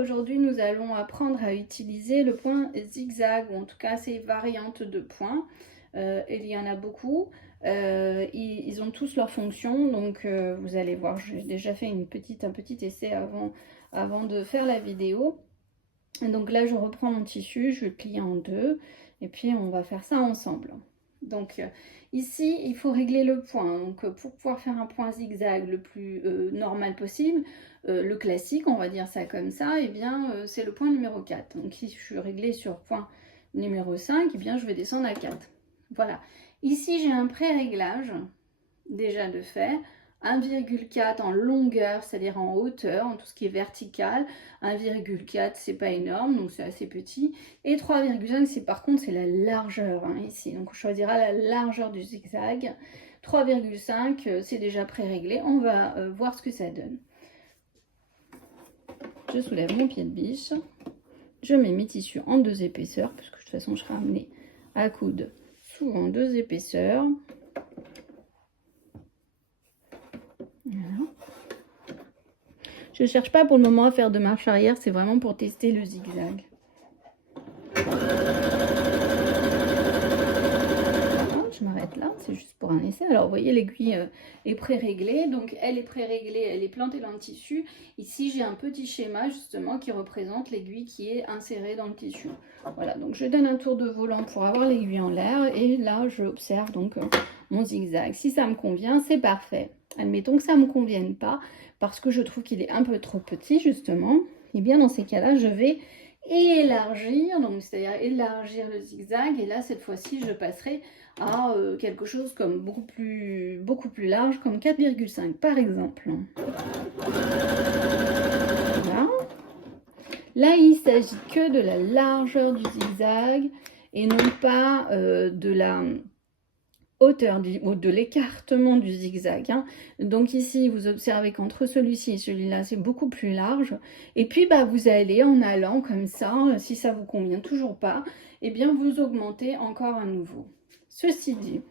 aujourd'hui nous allons apprendre à utiliser le point zigzag, ou en tout cas ces variantes de points. Il y en a beaucoup, ils ont tous leurs fonctions, donc vous allez voir, j'ai déjà fait un petit essai avant de faire la vidéo. Et donc là je reprends mon tissu, je le plie en deux, et puis on va faire ça ensemble. Donc ici il faut régler le point, donc pour pouvoir faire un point zigzag le plus normal possible, le classique on va dire ça comme ça, et bien c'est le point numéro 4. Donc si je suis réglée sur point numéro 5, et bien je vais descendre à 4. Voilà, ici j'ai un pré-réglage déjà de fait, 1,4 en longueur, c'est-à-dire en hauteur, en tout ce qui est vertical. 1,4 c'est pas énorme, donc c'est assez petit. Et 3,5 c'est par contre c'est la largeur hein, ici. Donc on choisira la largeur du zigzag. 3,5 c'est déjà pré-réglé. On va voir ce que ça donne. Je soulève mon pied de biche. Je mets mes tissus en 2 épaisseurs, parce que de toute façon je serai amenée à coudre souvent 2 épaisseurs. Voilà. Je ne cherche pas pour le moment à faire de marche arrière, c'est vraiment pour tester le zigzag. Je m'arrête là, c'est juste pour un essai. Alors vous voyez l'aiguille est pré-réglée, donc elle est pré-réglée, elle est plantée dans le tissu. Ici j'ai un petit schéma justement qui représente l'aiguille qui est insérée dans le tissu. Voilà, donc je donne un tour de volant pour avoir l'aiguille en l'air et là je observe donc mon zigzag. Si ça me convient, c'est parfait. Admettons que ça ne me convienne pas parce que je trouve qu'il est un peu trop petit justement. Et bien dans ces cas-là, je vais élargir, donc c'est-à-dire élargir le zigzag, et là cette fois-ci je passerai à quelque chose comme beaucoup plus large, comme 4,5 par exemple. Voilà. Là il s'agit que de la largeur du zigzag et non pas de la hauteur ou de l'écartement du zigzag hein. Donc ici vous observez qu'entre celui-ci et celui-là c'est beaucoup plus large, et puis bah vous allez en allant comme ça, si ça vous convient toujours pas, et eh bien vous augmentez encore à nouveau. Ceci dit,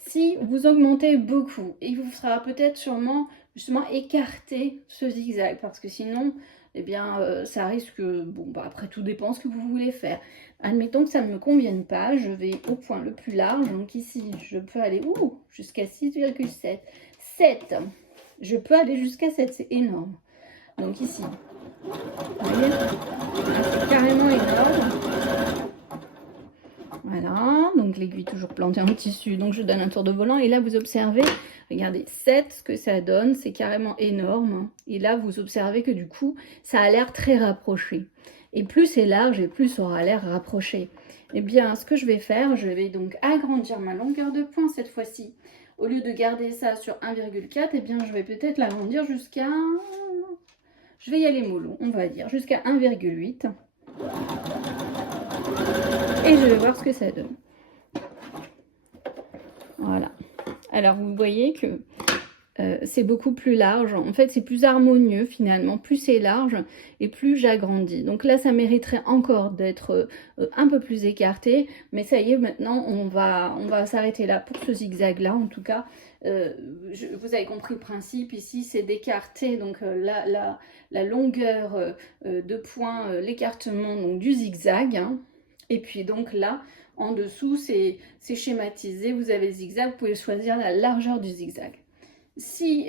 si vous augmentez beaucoup, il vous faudra peut-être sûrement justement écarter ce zigzag, parce que sinon eh bien ça risque, bon bah après tout dépend ce que vous voulez faire. Admettons que ça ne me convienne pas, je vais au point le plus large, donc ici je peux aller jusqu'à 6,7. 7, je peux aller jusqu'à 7, c'est énorme. Donc ici, vous voyez, c'est carrément énorme. Voilà, donc l'aiguille toujours plantée en tissu, donc je donne un tour de volant, et là vous observez, regardez, 7, ce que ça donne, c'est carrément énorme, et là vous observez que du coup, ça a l'air très rapproché. Et plus c'est large, et plus ça aura l'air rapproché. Eh bien, ce que je vais faire, je vais donc agrandir ma longueur de point cette fois-ci. Au lieu de garder ça sur 1,4, eh bien, je vais peut-être l'agrandir jusqu'à... Je vais y aller mollo, on va dire, jusqu'à 1,8. Et je vais voir ce que ça donne. Voilà. Alors, vous voyez que c'est beaucoup plus large. En fait, c'est plus harmonieux finalement. Plus c'est large et plus j'agrandis. Donc là, ça mériterait encore d'être un peu plus écarté. Mais ça y est, maintenant, on va s'arrêter là pour ce zigzag-là. En tout cas, vous avez compris le principe. Ici, c'est d'écarter donc la longueur de point, l'écartement du zigzag. Hein. Et puis donc là, en dessous, c'est schématisé. Vous avez le zigzag. Vous pouvez choisir la largeur du zigzag. Si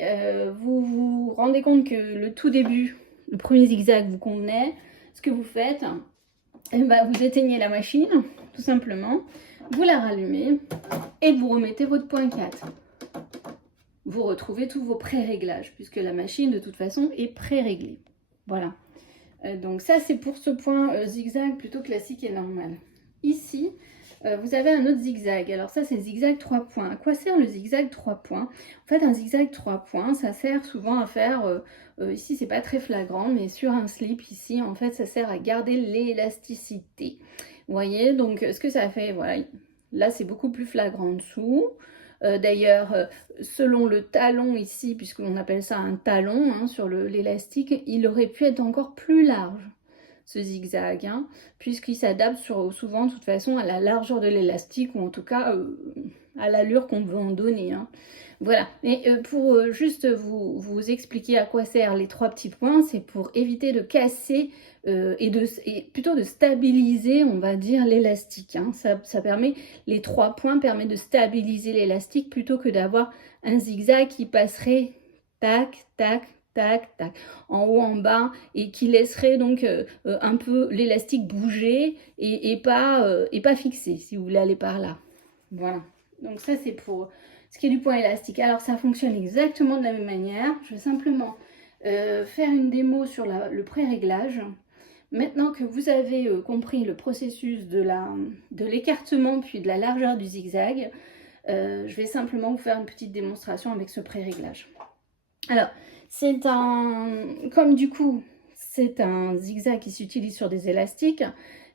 vous vous rendez compte que le tout début, le premier zigzag vous convenait, ce que vous faites, vous éteignez la machine, tout simplement, vous la rallumez et vous remettez votre point 4. Vous retrouvez tous vos pré-réglages, puisque la machine, de toute façon, est pré-réglée. Voilà. Donc ça, c'est pour ce point zigzag plutôt classique et normal. Ici, vous avez un autre zigzag. Alors ça, c'est le zigzag 3 points. À quoi sert le zigzag 3 points? En fait, un zigzag 3 points, ça sert souvent à faire, ici, c'est pas très flagrant, mais sur un slip, ici, en fait, ça sert à garder l'élasticité. Vous voyez, donc, ce que ça fait, voilà, là, c'est beaucoup plus flagrant en dessous. D'ailleurs, selon le talon ici, puisqu'on appelle ça un talon hein, sur l'élastique, il aurait pu être encore plus large, ce zigzag, hein, puisqu'il s'adapte souvent de toute façon à la largeur de l'élastique, ou en tout cas à l'allure qu'on veut en donner. Hein. Voilà, et pour juste vous expliquer à quoi servent les 3 petits points, c'est pour éviter de casser et plutôt de stabiliser, on va dire, l'élastique. Hein. Ça permet, les 3 points permettent de stabiliser l'élastique plutôt que d'avoir un zigzag qui passerait tac, tac, tac, tac, en haut, en bas, et qui laisserait donc un peu l'élastique bouger et pas fixé, si vous voulez aller par là. Voilà. Donc ça, c'est pour ce qui est du point élastique. Alors, ça fonctionne exactement de la même manière. Je vais simplement faire une démo sur le pré-réglage. Maintenant que vous avez compris le processus de l'écartement puis de la largeur du zigzag, je vais simplement vous faire une petite démonstration avec ce pré-réglage. Alors, comme du coup, c'est un zigzag qui s'utilise sur des élastiques,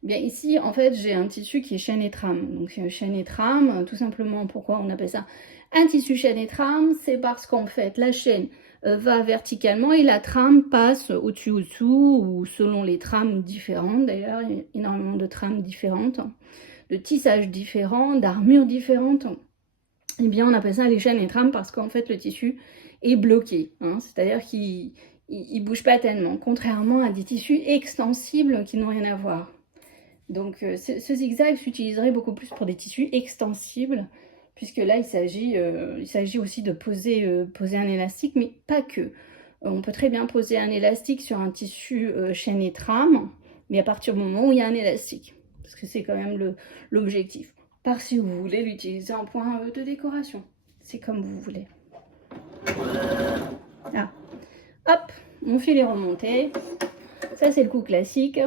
bien ici, en fait, j'ai un tissu qui est chaîne et trame. Donc, chaîne et trame, tout simplement, pourquoi on appelle ça un tissu chaîne et trame? C'est parce qu'en fait, la chaîne va verticalement et la trame passe au-dessus ou selon les trames différentes. D'ailleurs, il y a énormément de trames différentes, de tissages différents, d'armures différentes. Eh bien, on appelle ça les chaînes et trames parce qu'en fait, le tissu est bloqué. Hein, c'est-à-dire qu'il ne bouge pas tellement, contrairement à des tissus extensibles qui n'ont rien à voir. Donc, ce zigzag s'utiliserait beaucoup plus pour des tissus extensibles, puisque là, il s'agit aussi de poser un élastique, mais pas que. On peut très bien poser un élastique sur un tissu chaîne et trame, mais à partir du moment où il y a un élastique, parce que c'est quand même l'objectif. Par si vous voulez l'utiliser en point de décoration. C'est comme vous voulez. Là. Hop, mon fil est remonté. Ça, c'est le coup classique.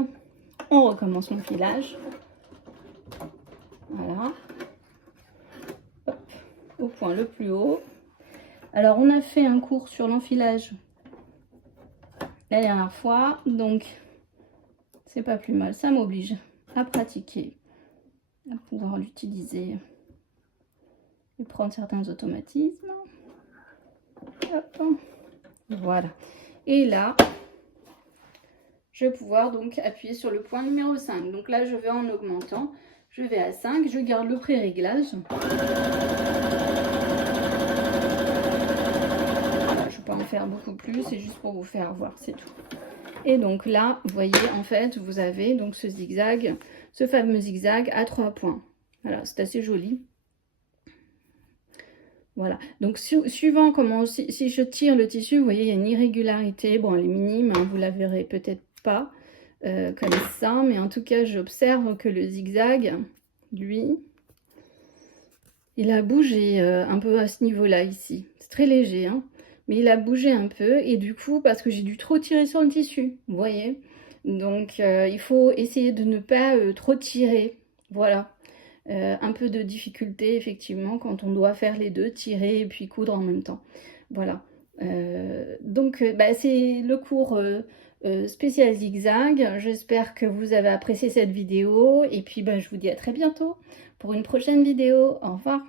On recommence l'enfilage. Voilà. Hop, au point le plus haut. Alors, on a fait un cours sur l'enfilage la dernière fois. Donc, c'est pas plus mal. Ça m'oblige à pratiquer, à pouvoir l'utiliser et prendre certains automatismes. Hop. Voilà. Et là, je vais pouvoir donc appuyer sur le point numéro 5. Donc là, je vais en augmentant. Je vais à 5. Je garde le pré-réglage. Je ne vais pas en faire beaucoup plus. C'est juste pour vous faire voir. C'est tout. Et donc là, vous voyez, en fait, vous avez donc ce zigzag, ce fameux zigzag à 3 points. Voilà, c'est assez joli. Voilà, donc suivant comment, si je tire le tissu, vous voyez, il y a une irrégularité. Bon, elle est minime, hein, vous la verrez peut-être pas comme ça, mais en tout cas, j'observe que le zigzag, lui, il a bougé un peu à ce niveau-là, ici. C'est très léger, hein, mais il a bougé un peu, et du coup, parce que j'ai dû trop tirer sur le tissu, vous voyez. Donc, il faut essayer de ne pas trop tirer, voilà. Un peu de difficulté effectivement quand on doit faire les deux, tirer et puis coudre en même temps. Voilà. Donc c'est le cours spécial zigzag. J'espère que vous avez apprécié cette vidéo et puis je vous dis à très bientôt pour une prochaine vidéo. Au revoir.